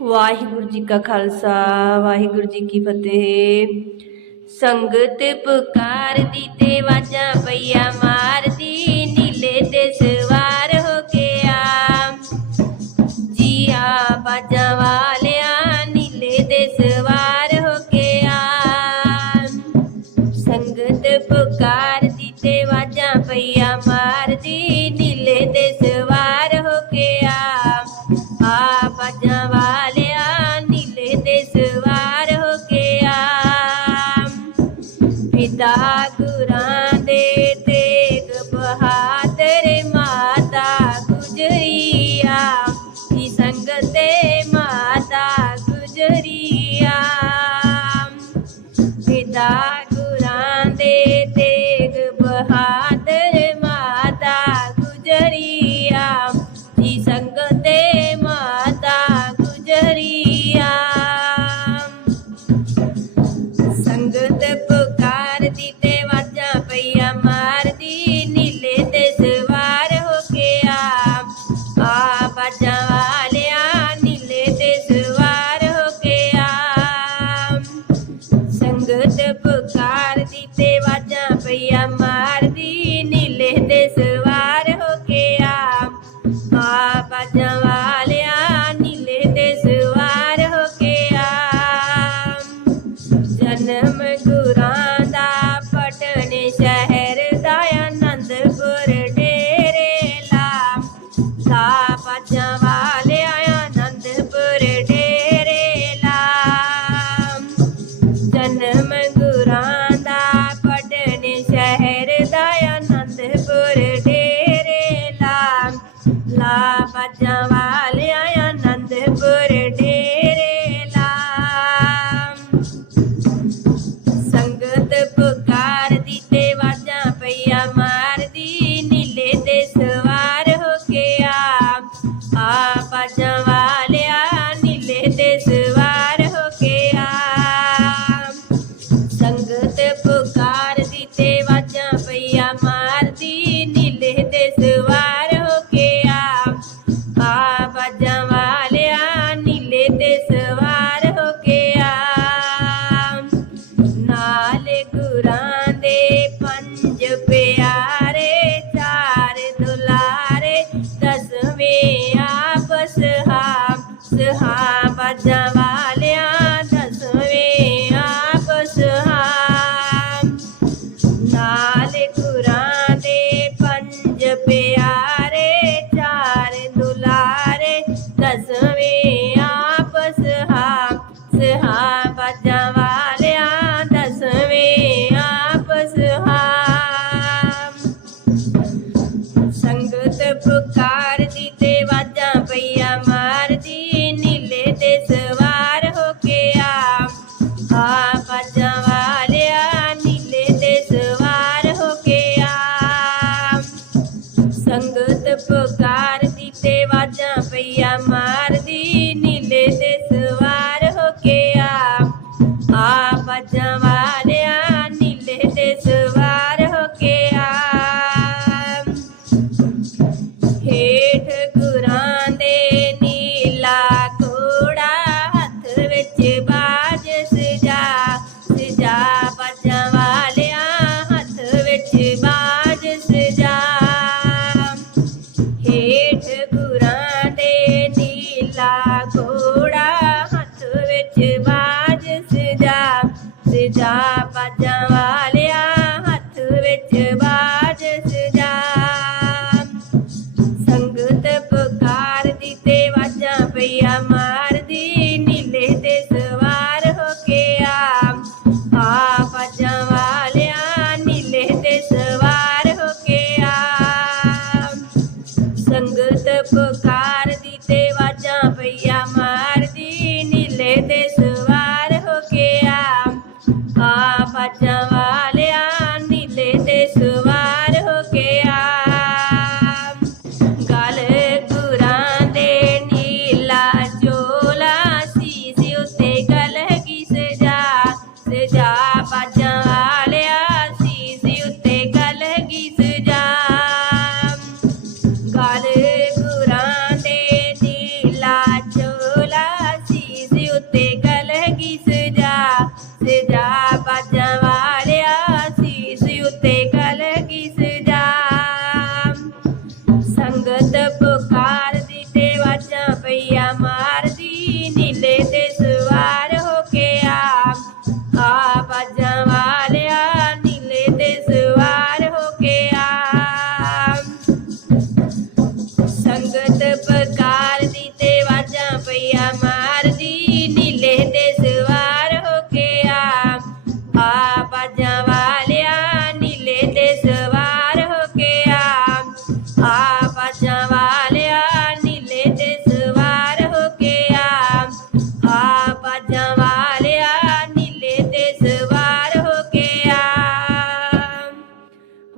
ਵਾਹਿਗੁਰੂ ਜੀ ਕਾ ਖਾਲਸਾ, ਵਾਹਿਗੁਰੂ ਜੀ ਕੀ ਫਤਿਹ। ਸੰਗਤ ਪੁਕਾਰਦੀ ਤੇ ਵਾਜਾਂ ਪਈਆ ਮਾਰਦੀ, ਨੀਲੇ ਦੇ ਸਵਾਰ ਹੋ ਗਿਆ ਜੀਆ ਬਾਜਾਂ ਵਾਲਿਆ, ਨੀਲੇ ਦੇ ਸਵਾਰ ਹੋ ਗਿਆ ਸੰਗਤ ਪੁਕਾਰਦੀ ਤੇ ਵਾਜਾਂ ਪਈਆ ਮਾਰ die. step reciprocate. ದೇವ